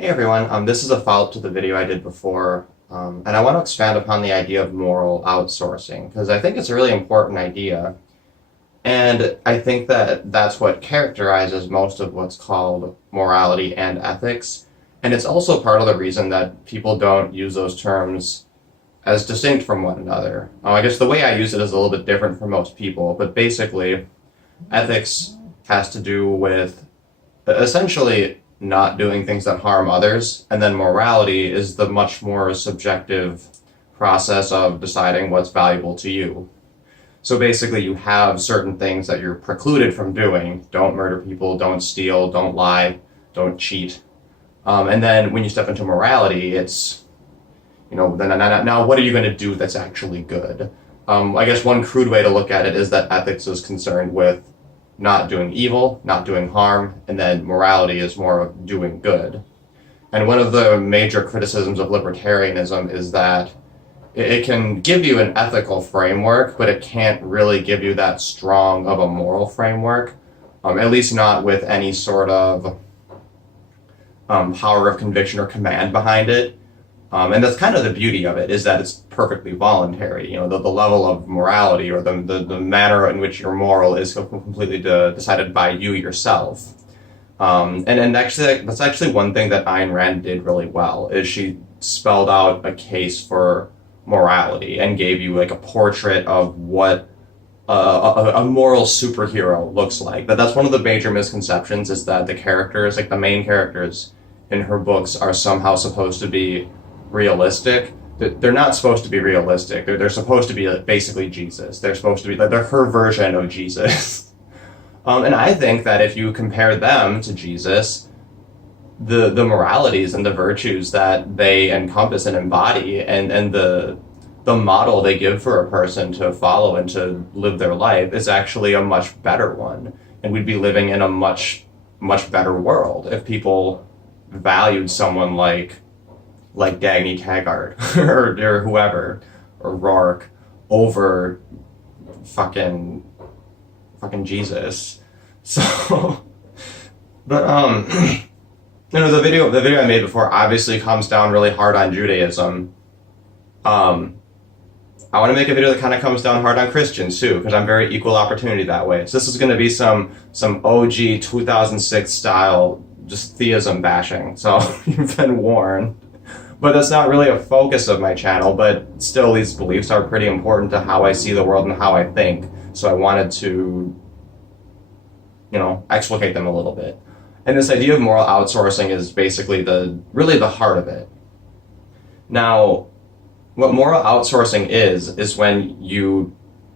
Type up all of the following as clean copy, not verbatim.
Hey everyone, this is a follow-up to the video I did before, and I want to expand upon the idea of moral outsourcing, because I think it's a really important idea, and I think that that's what characterizes most of what's called morality and ethics, and it's also part of the reason that people don't use those terms as distinct from one another. I guess the way I use it is a little bit different for most people, but basically, ethics has to do with essentially not doing things that harm others, and then morality is the much more subjective process of deciding what's valuable to you. So basically you have certain things that you're precluded from doing. Don't murder people, don't steal, don't lie, don't cheat. And then when you step into morality, it's, then now what are you going to do that's actually good? I guess one crude way to look at it is that ethics is concerned with not doing evil, not doing harm, and then morality is more of doing good. And one of the major criticisms of libertarianism is that it can give you an ethical framework, but it can't really give you that strong of a moral framework, at least not with any sort of power of conviction or command behind it. And that's kind of the beauty of it, is that it's perfectly voluntary. The level of morality or the manner in which you're moral is completely decided by you yourself. And actually, that's actually one thing that Ayn Rand did really well, is she spelled out a case for morality and gave you like a portrait of what a moral superhero looks like. That's one of the major misconceptions, is that the characters, like the main characters in her books, are somehow supposed to be realistic. They're not supposed to be realistic. They're supposed to be basically Jesus. They're supposed to be, they're her version of Jesus. And I think that if you compare them to Jesus, the moralities and the virtues that they encompass and embody, and the model they give for a person to follow and to live their life is actually a much better one. And we'd be living in a much better world if people valued someone like Dagny Taggart or whoever, or Rourke, over fucking Jesus. So, but the video I made before obviously comes down really hard on Judaism. I want to make a video that kind of comes down hard on Christians too, because I'm very equal opportunity that way. So this is going to be some OG 2006 style just theism bashing. So you've been warned. But that's not really a focus of my channel, but still these beliefs are pretty important to how I see the world and how I think. So I wanted to, explicate them a little bit. And this idea of moral outsourcing is basically really the heart of it. Now, what moral outsourcing is when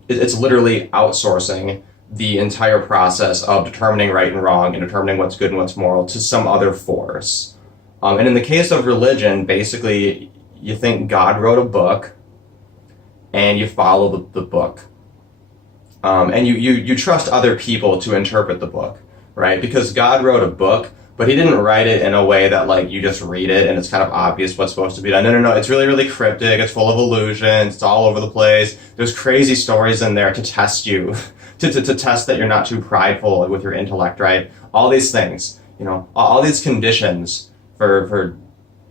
it's literally outsourcing the entire process of determining right and wrong and determining what's good and what's moral to some other force. And in the case of religion, basically, you think God wrote a book, and you follow the book. And you trust other people to interpret the book, right? Because God wrote a book, but he didn't write it in a way that, you just read it and it's kind of obvious what's supposed to be done. No. It's really, really cryptic. It's full of illusions. It's all over the place. There's crazy stories in there to test you, to test that you're not too prideful with your intellect, right? All these things, all these conditions for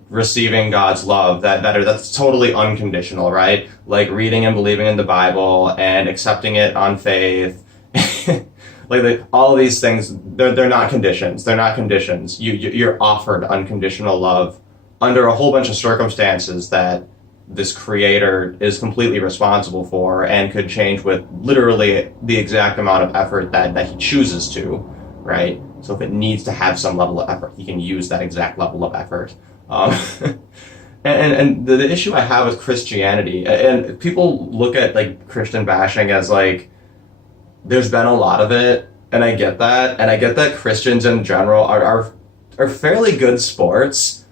receiving God's love that's totally unconditional, right? Like reading and believing in the Bible and accepting it on faith. All these things, they're not conditions. They're not conditions. You're offered unconditional love under a whole bunch of circumstances that this creator is completely responsible for and could change with literally the exact amount of effort that he chooses to, right? So if it needs to have some level of effort, he can use that exact level of effort. And the issue I have with Christianity, and people look at Christian bashing as there's been a lot of it, and I get that, Christians in general are fairly good sports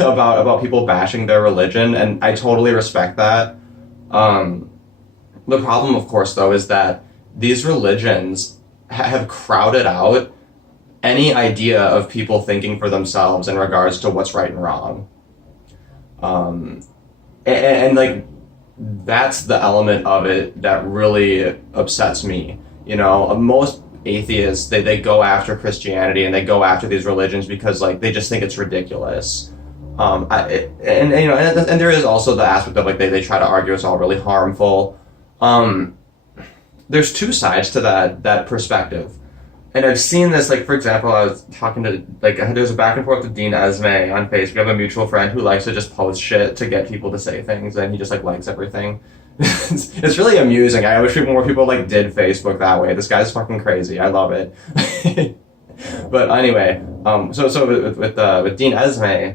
about people bashing their religion, and I totally respect that. The problem, of course, though, is that these religions have crowded out any idea of people thinking for themselves in regards to what's right and wrong. That's the element of it that really upsets me. Most atheists, they go after Christianity and they go after these religions because like they just think it's ridiculous. And you know, and there is also the aspect of like they try to argue it's all really harmful. There's two sides to that perspective. And I've seen this, like, for example, I was talking to, like, there's a back and forth with Dean Esme on Facebook. I have a mutual friend who likes to just post shit to get people to say things, and he just, like, likes everything. It's really amusing. I wish more people, like, did Facebook that way. This guy's fucking crazy. I love it. But anyway, so with Dean Esme,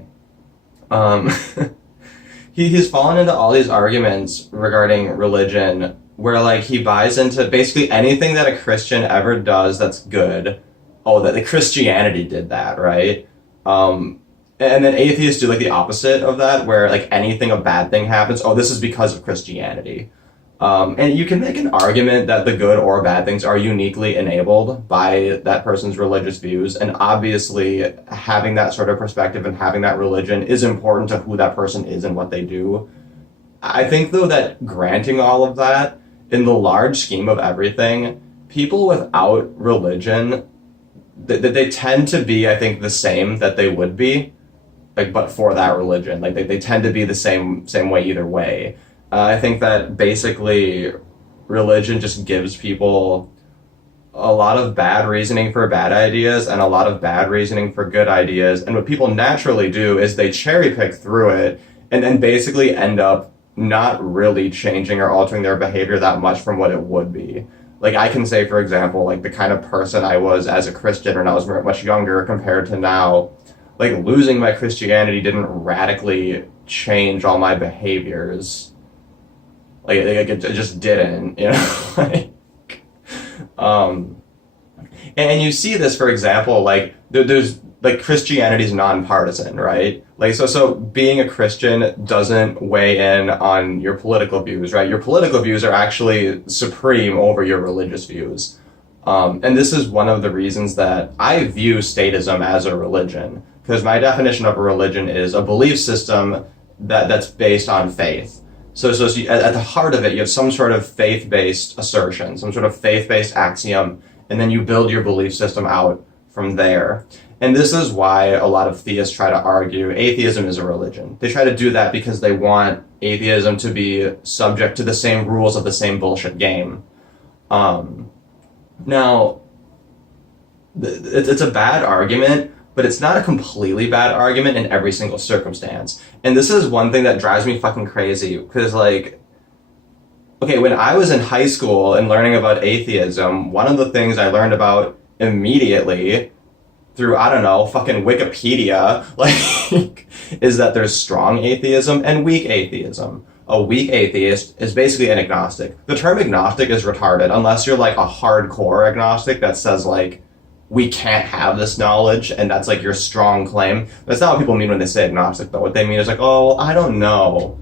he's fallen into all these arguments regarding religion where like he buys into basically anything that a Christian ever does that's good. Oh, that the Christianity did that, right? And then atheists do like the opposite of that, where like anything a bad thing happens, oh, this is because of Christianity. And you can make an argument that the good or bad things are uniquely enabled by that person's religious views, and obviously having that sort of perspective and having that religion is important to who that person is and what they do. I think though that granting all of that, in the large scheme of everything, people without religion, they tend to be, I think, the same that they would be, like, but for that religion. Like, they tend to be the same way either way. I think that basically religion just gives people a lot of bad reasoning for bad ideas and a lot of bad reasoning for good ideas. And what people naturally do is they cherry pick through it and then basically end up not really changing or altering their behavior that much from what it would be. Like, I can say, for example, like the kind of person I was as a Christian when I was much younger compared to now, like losing my Christianity didn't radically change all my behaviors. Like it just didn't, you know? Like, and you see this, for example, like there's like Christianity's nonpartisan, right? Like so being a Christian doesn't weigh in on your political views, right? Your political views are actually supreme over your religious views. And this is one of the reasons that I view statism as a religion, because my definition of a religion is a belief system that's based on faith. So at the heart of it, you have some sort of faith-based assertion, some sort of faith-based axiom, and then you build your belief system out from there. And this is why a lot of theists try to argue atheism is a religion. They try to do that because they want atheism to be subject to the same rules of the same bullshit game. Now, it's a bad argument, but it's not a completely bad argument in every single circumstance. And this is one thing that drives me fucking crazy, because like, okay, when I was in high school and learning about atheism, one of the things I learned about immediately through, I don't know, fucking Wikipedia, like, is that there's strong atheism and weak atheism. A weak atheist is basically an agnostic. The term agnostic is retarded, unless you're like a hardcore agnostic that says like, we can't have this knowledge, and that's like your strong claim. That's not what people mean when they say agnostic, though. What they mean is like, oh, I don't know,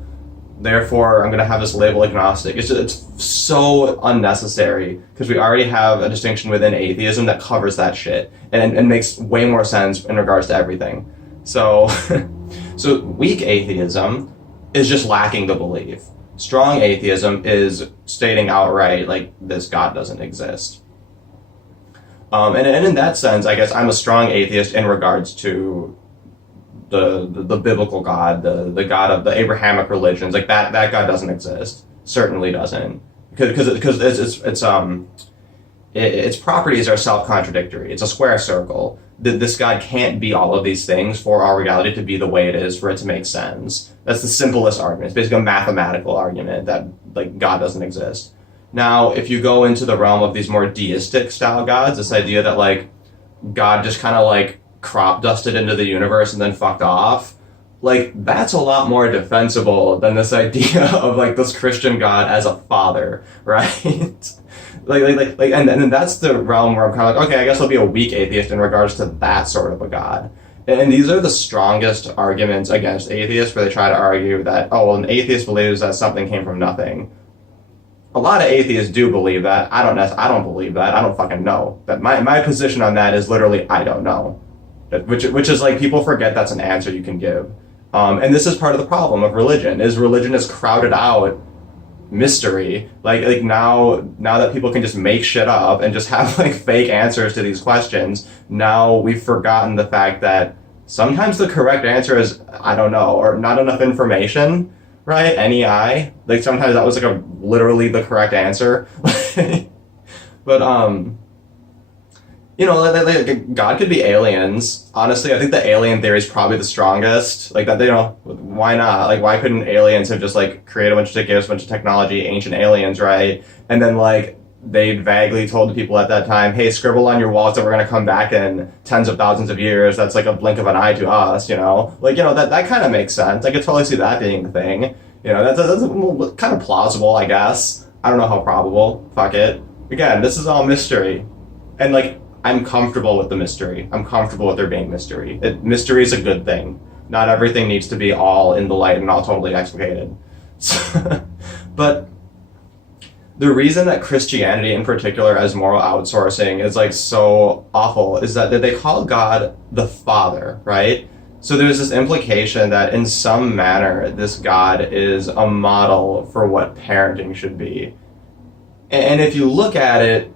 therefore I'm gonna have this label agnostic. It's so unnecessary, because we already have a distinction within atheism that covers that shit and makes way more sense in regards to everything. So so weak atheism is just lacking the belief. Strong atheism is stating outright like this God doesn't exist. And in that sense, I guess I'm a strong atheist in regards to the biblical God, the God of the Abrahamic religions. Like that God doesn't exist. Certainly doesn't, because its properties are self-contradictory. It's a square circle. This God can't be all of these things for our reality to be the way it is, for it to make sense. That's the simplest argument. It's basically a mathematical argument that like God doesn't exist. Now, if you go into the realm of these more deistic style gods, this idea that like God just kind of like crop dusted into the universe and then fucked off, like that's a lot more defensible than this idea of like this Christian God as a father, right? and then that's the realm where I'm kind of like, okay, I guess I'll be a weak atheist in regards to that sort of a God. And these are the strongest arguments against atheists, where they try to argue that, oh, well, an atheist believes that something came from nothing. A lot of atheists do believe that. I don't believe that. I don't fucking know. But my position on that is literally, I don't know. Which is like, people forget that's an answer you can give. And this is part of the problem of religion, is religion has crowded out mystery. Like now that people can just make shit up and just have like fake answers to these questions, now we've forgotten the fact that sometimes the correct answer is, I don't know, or not enough information, right? NEI. Like sometimes that was like literally the correct answer. But you know, like God could be aliens. Honestly, I think the alien theory is probably the strongest. Like that, you know, why not? Like, why couldn't aliens have just like created a bunch of, gave us a bunch of technology, ancient aliens, right? And then like they vaguely told the people at that time, hey, scribble on your walls that we're gonna come back in tens of thousands of years. That's like a blink of an eye to us, you know? Like, you know, that kind of makes sense. I could totally see that being the thing. You know, that's kind of plausible, I guess. I don't know how probable. Fuck it. Again, this is all mystery. And like, I'm comfortable with the mystery. I'm comfortable with there being mystery. Mystery is a good thing. Not everything needs to be all in the light and all totally explicated. But the reason that Christianity in particular as moral outsourcing is like so awful is that they call God the Father, right? So there's this implication that in some manner this God is a model for what parenting should be. And if you look at it,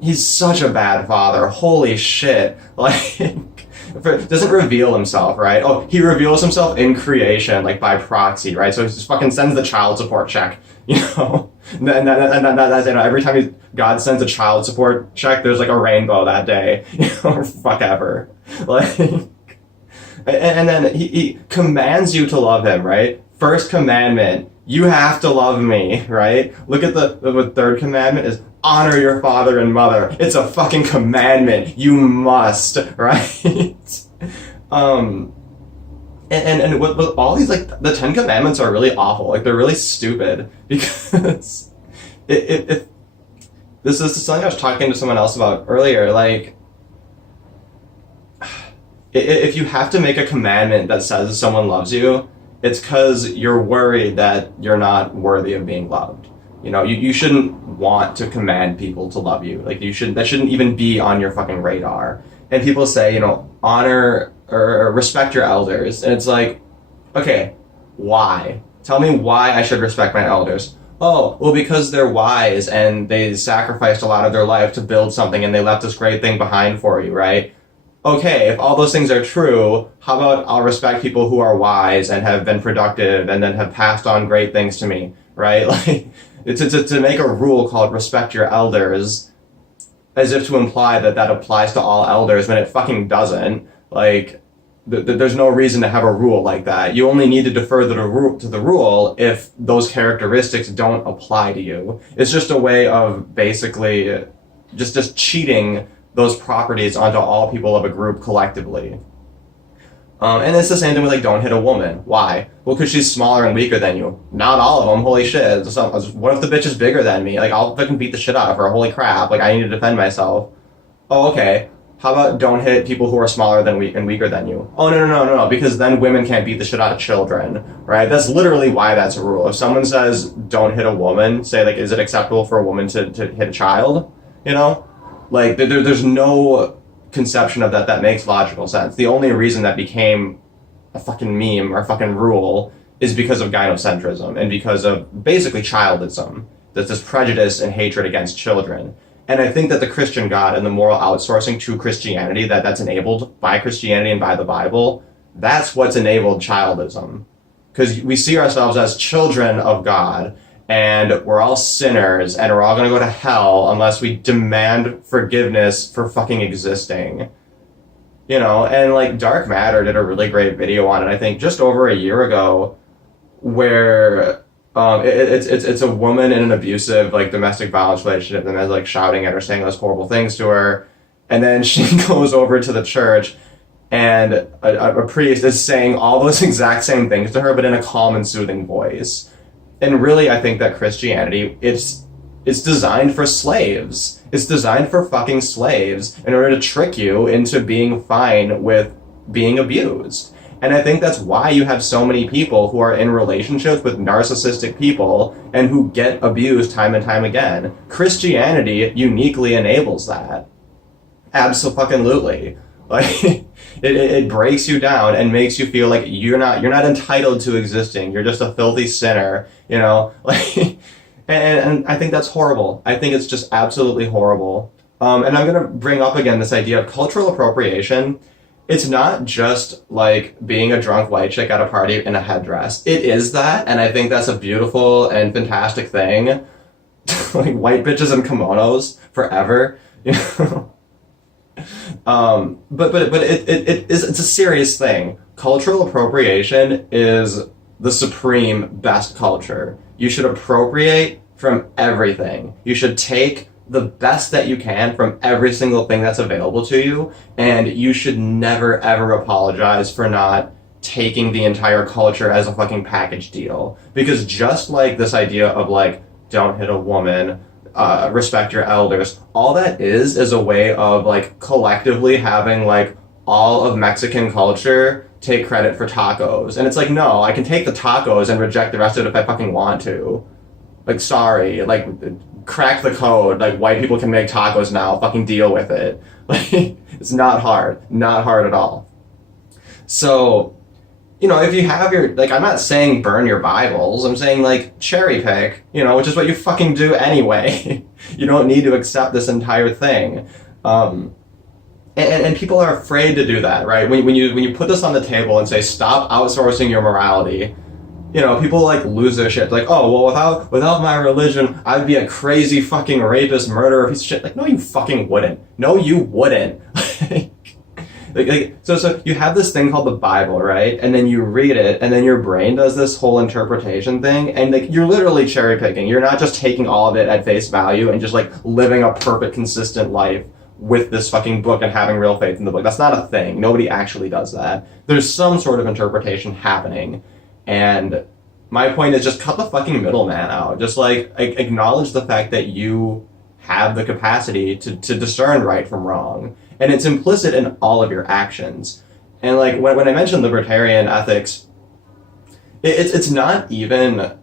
he's such a bad father. Holy shit. Like, doesn't reveal himself, right? Oh, he reveals himself in creation, like by proxy, right? So he just fucking sends the child support check, you know? And that's, you know, every time God sends a child support check, there's like a rainbow that day, you know, or fuck ever. Like, and then he commands you to love him, right? First commandment, you have to love me, right? Look at the third commandment is honor your father and mother. It's a fucking commandment. You must, right? And with all these, like, the 10 Commandments are really awful. Like, they're really stupid because if this is something I was talking to someone else about earlier. Like, if you have to make a commandment that says someone loves you, it's because you're worried that you're not worthy of being loved. You know, you shouldn't want to command people to love you. Like, that shouldn't even be on your fucking radar. And people say, you know, honor or respect your elders. And it's like, okay, why? Tell me why I should respect my elders. Oh, well, because they're wise and they sacrificed a lot of their life to build something and they left this great thing behind for you, right? Okay, if all those things are true, how about I'll respect people who are wise and have been productive and then have passed on great things to me, right? Like, to make a rule called respect your elders as if to imply that applies to all elders when it fucking doesn't. Like, there's no reason to have a rule like that. You only need to defer to the rule if those characteristics don't apply to you. It's just a way of basically just cheating those properties onto all people of a group collectively. And it's the same thing with, like, don't hit a woman. Why? Well, because she's smaller and weaker than you. Not all of them. Holy shit. What if the bitch is bigger than me? Like, I'll fucking beat the shit out of her. Holy crap. Like, I need to defend myself. Oh, okay. How about don't hit people who are smaller than and weaker than you? Oh, no. Because then women can't beat the shit out of children, right? That's literally why that's a rule. If someone says don't hit a woman, say, like, is it acceptable for a woman to hit a child? You know? Like, there's no conception of that makes logical sense. The only reason that became a fucking meme or a fucking rule is because of gynocentrism and because of basically childism. There's this prejudice and hatred against children. And I think that the Christian God and the moral outsourcing to Christianity that's enabled by Christianity and by the Bible, that's what's enabled childism. Because we see ourselves as children of God, and we're all sinners, and we're all going to go to hell unless we demand forgiveness for fucking existing. You know, and like Dark Matter did a really great video on it, I think just over a year ago, where it's a woman in an abusive, like, domestic violence relationship, and they're like shouting at her, saying those horrible things to her, and then she goes over to the church, and a priest is saying all those exact same things to her, but in a calm and soothing voice. And really, I think that Christianity, it's designed for slaves. It's designed for fucking slaves in order to trick you into being fine with being abused. And I think that's why you have so many people who are in relationships with narcissistic people and who get abused time and time again. Christianity uniquely enables that. Abso-fucking-lutely. Like, It breaks you down and makes you feel like you're not entitled to existing. You're just a filthy sinner, you know? Like, and I think that's horrible. I think it's just absolutely horrible. And I'm gonna bring up again this idea of cultural appropriation. It's not just like being a drunk white chick at a party in a headdress. It is that, and I think that's a beautiful and fantastic thing. Like white bitches in kimonos forever, you know. But it's a serious thing. Cultural appropriation is the supreme best culture. You should appropriate from everything. You should take the best that you can from every single thing that's available to you, and you should never ever apologize for not taking the entire culture as a fucking package deal. Because just like this idea of like, don't hit a woman, respect your elders, all that is a way of like collectively having like all of Mexican culture take credit for tacos. And it's like, no, I can take the tacos and reject the rest of it if I fucking want to. Like, sorry, like, crack the code, like, white people can make tacos now, fucking deal with it. Like, it's not hard at all. So, you know, if you have your, like, I'm not saying burn your Bibles, I'm saying, like, cherry pick, you know, which is what you fucking do anyway. You don't need to accept this entire thing. And people are afraid to do that, right? When you put this on the table and say, stop outsourcing your morality, you know, people like lose their shit. Like, oh, well, without my religion, I'd be a crazy fucking rapist, murderer, piece of shit. Like, no, you fucking wouldn't. No, you wouldn't. So you have this thing called the Bible, right? And then you read it, and then your brain does this whole interpretation thing, and like you're literally cherry picking. You're not just taking all of it at face value and just like living a perfect, consistent life with this fucking book and having real faith in the book. That's not a thing. Nobody actually does that. There's some sort of interpretation happening. And my point is just cut the fucking middleman out. Just like acknowledge the fact that you have the capacity to discern right from wrong. And it's implicit in all of your actions. And like when I mentioned libertarian ethics, it's not even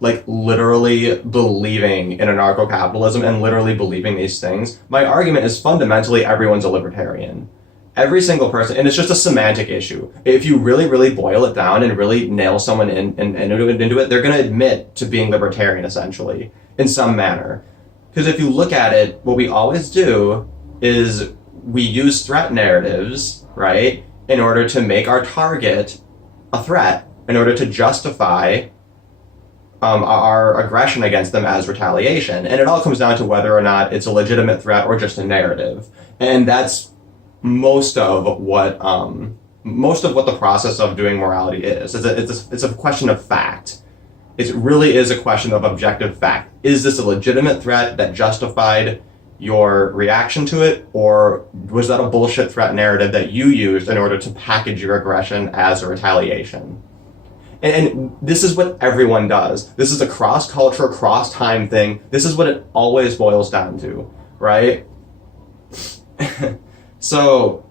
like literally believing in anarcho-capitalism and literally believing these things. My argument is fundamentally everyone's a libertarian. Every single person, and it's just a semantic issue. If you really, really boil it down and really nail someone into it, they're going to admit to being libertarian, essentially, in some manner. Because if you look at it, what we always do is we use threat narratives, right, in order to make our target a threat, in order to justify our aggression against them as retaliation. And it all comes down to whether or not it's a legitimate threat or just a narrative. And that's most of what the process of doing morality is. It's a question of fact. It really is a question of objective fact. Is this a legitimate threat that justified your reaction to it, or was that a bullshit threat narrative that you used in order to package your aggression as a retaliation? And this is what everyone does. This is a cross-culture, cross-time thing. This is what it always boils down to, right? So,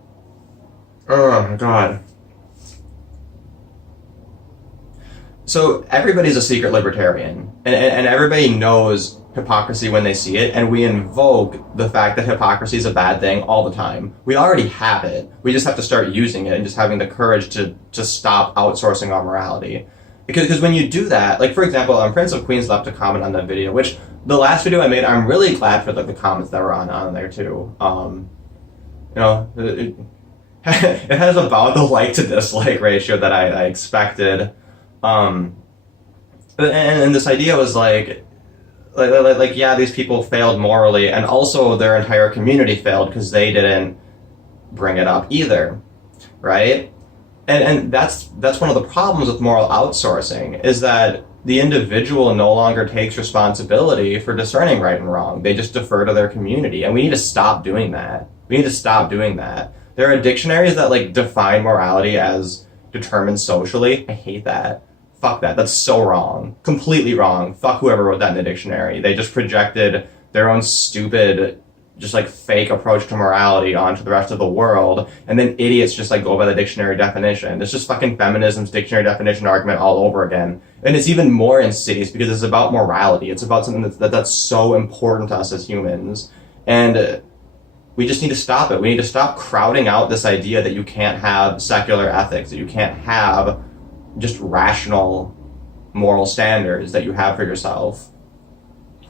oh my god. So everybody's a secret libertarian, and everybody knows hypocrisy when they see it, and we invoke the fact that hypocrisy is a bad thing all the time. We already have it. We just have to start using it and just having the courage to stop outsourcing our morality. Because when you do that, like for example, Prince of Queens left a comment on that video, which the last video I made, I'm really glad for the comments that were on there too. You know, it has about the like to dislike ratio that I expected. And this idea was like, yeah, these people failed morally, and also their entire community failed because they didn't bring it up either, right? And that's one of the problems with moral outsourcing, is that the individual no longer takes responsibility for discerning right and wrong. They just defer to their community, and we need to stop doing that. We need to stop doing that. There are dictionaries that like define morality as determined socially. I hate that. Fuck that. That's so wrong. Completely wrong. Fuck whoever wrote that in the dictionary. They just projected their own stupid, just like fake approach to morality onto the rest of the world, and then idiots just like go by the dictionary definition. It's just fucking feminism's dictionary definition argument all over again. And it's even more insidious because it's about morality. It's about something that's so important to us as humans. And we just need to stop it. We need to stop crowding out this idea that you can't have secular ethics, that you can't have just rational moral standards that you have for yourself.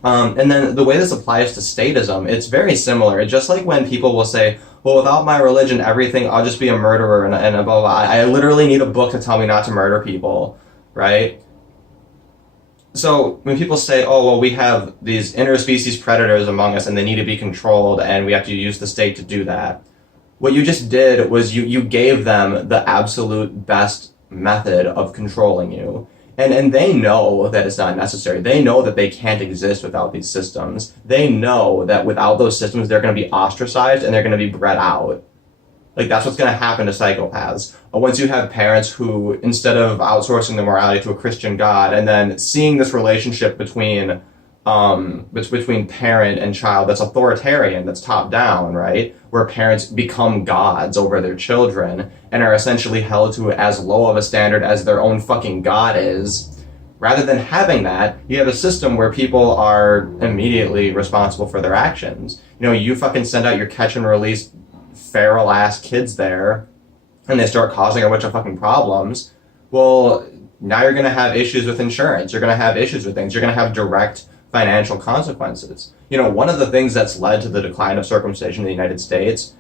And then the way this applies to statism, it's very similar. It's just like when people will say, well, without my religion, everything, I'll just be a murderer and blah, blah, blah. I literally need a book to tell me not to murder people, right? So when people say, oh, well, we have these interspecies predators among us and they need to be controlled and we have to use the state to do that, what you just did was you gave them the absolute best method of controlling you. And they know that it's not necessary. They know that they can't exist without these systems. They know that without those systems, they're going to be ostracized and they're going to be bred out. Like, that's what's going to happen to psychopaths. Once you have parents who, instead of outsourcing their morality to a Christian God and then seeing this relationship between parent and child that's authoritarian, that's top down, right? Where parents become gods over their children and are essentially held to as low of a standard as their own fucking God is. Rather than having that, you have a system where people are immediately responsible for their actions. You know, you fucking send out your catch and release feral ass kids there and they start causing a bunch of fucking problems. Well, now you're going to have issues with insurance. You're going to have issues with things. You're going to have direct financial consequences. You know, one of the things that's led to the decline of circumcision in the United States,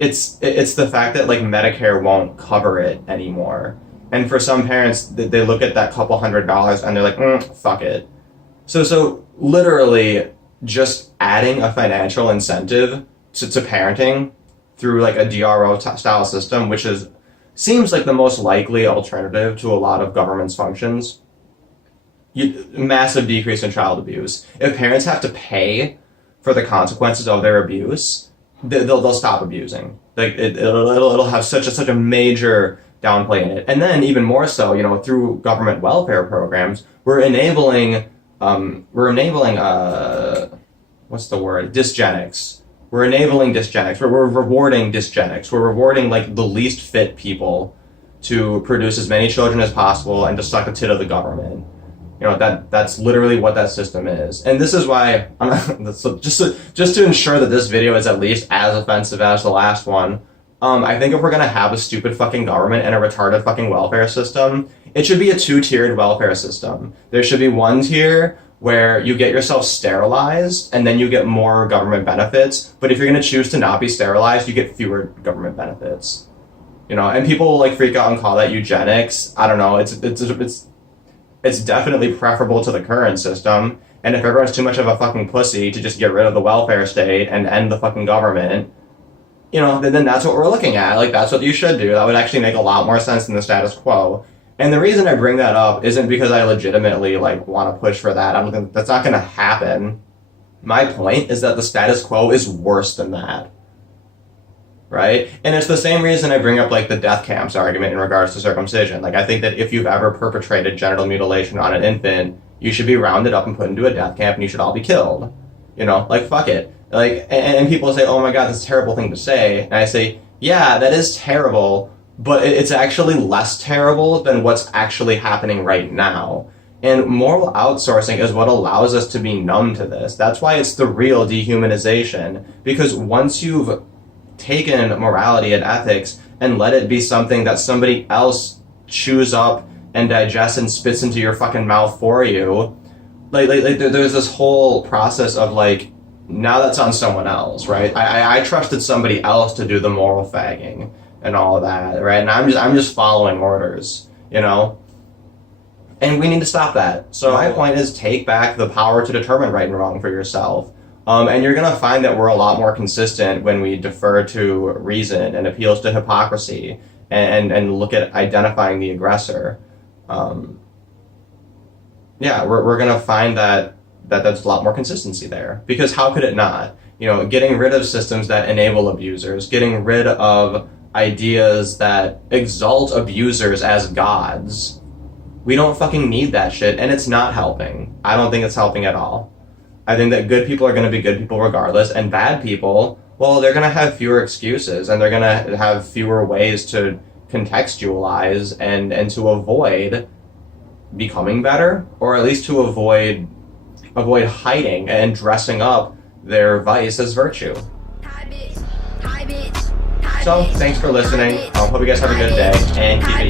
it's the fact that, like, Medicare won't cover it anymore. And for some parents, they look at that couple $100 and they're like, fuck it. So literally just adding a financial incentive to parenting through like a DRO style system, which seems like the most likely alternative to a lot of government's functions. Massive decrease in child abuse. If parents have to pay for the consequences of their abuse, they'll stop abusing. Like it'll have such a major downplay in it. And then even more so, you know, through government welfare programs, we're enabling what's the word? Dysgenics. We're enabling dysgenics. We're rewarding dysgenics. We're rewarding like the least fit people to produce as many children as possible and to suck a tit of the government. You know, that's literally what that system is. And this is why just to ensure that this video is at least as offensive as the last one, I think if we're gonna have a stupid fucking government and a retarded fucking welfare system, it should be a 2-tiered welfare system. There should be one tier where you get yourself sterilized and then you get more government benefits. But if you're gonna choose to not be sterilized, you get fewer government benefits. You know, and people will like freak out and call that eugenics. I don't know. It's definitely preferable to the current system. And if everyone's too much of a fucking pussy to just get rid of the welfare state and end the fucking government, you know, then that's what we're looking at. Like, that's what you should do. That would actually make a lot more sense than the status quo. And the reason I bring that up isn't because I legitimately, like, want to push for that. I don't think that's not going to happen. My point is that the status quo is worse than that. Right? And it's the same reason I bring up, like, the death camps argument in regards to circumcision. Like, I think that if you've ever perpetrated genital mutilation on an infant, you should be rounded up and put into a death camp and you should all be killed. You know? Like, fuck it. Like, and people say, oh my god, that's a terrible thing to say. And I say, yeah, that is terrible, but it's actually less terrible than what's actually happening right now. And moral outsourcing is what allows us to be numb to this. That's why it's the real dehumanization. Because once you've taken morality and ethics and let it be something that somebody else chews up and digests and spits into your fucking mouth for you, like there's this whole process of like, now that's on someone else, right? I trusted somebody else to do the moral fagging and all of that, right? And I'm just following orders, you know? And we need to stop that. So my point is, take back the power to determine right and wrong for yourself. And you're gonna find that we're a lot more consistent when we defer to reason and appeals to hypocrisy and look at identifying the aggressor. Yeah, we're gonna find that there's a lot more consistency there, because how could it not? You know, getting rid of systems that enable abusers, getting rid of ideas that exalt abusers as gods. We don't fucking need that shit, and it's not helping. I don't think it's helping at all. I think that good people are going to be good people regardless, and bad people, well, they're going to have fewer excuses, and they're going to have fewer ways to contextualize and to avoid becoming better, or at least to avoid hiding and dressing up their vice as virtue. So, thanks for listening. Hope you guys have a good day, and keep